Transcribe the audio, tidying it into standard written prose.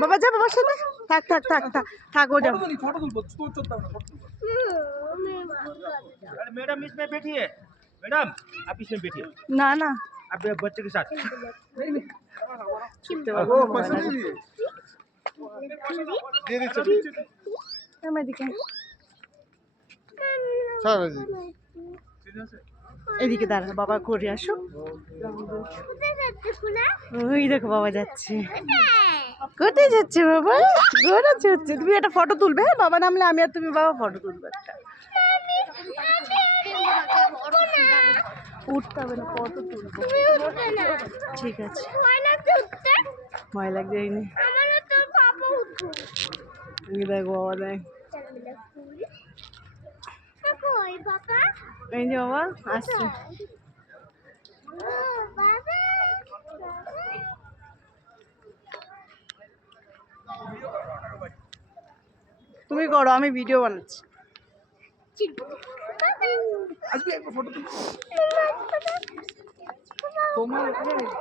बाबा जा बाबा साथे থাক থাক থাক থাক থাক हो जाओ। फोटो तुल तो चलता है फोटो। अरे मैडम इसमें बैठिए, मैडम आप इसमें बैठिए। ना ना आप बच्चे के साथ। वो पैसा नहीं दिए। दे दे चल। मैं दिखाऊं। सारा जी। এদিকে দাঁড়া বাবা করে আসো। ওই দেখো বাবা যাচ্ছে। কোথায় যাচ্ছে বাবা? ঘোরাচ্ছে হচ্ছে। তুমি একটা ফটো তুলবে? হ্যাঁ বাবা নামলে আমি আর তুমি বাবা ফটো তুলবে একটা। উঠতে হবে না, ফটো তুলবো। ঠিক আছে। ভয় লাগছে এই নে। দেখ বাবা দেখ। এই যে বাবা আসছে। তুমি করো, আমি ভিডিও বানাচ্ছি। আজকে একটা ফটো তুল। তোমার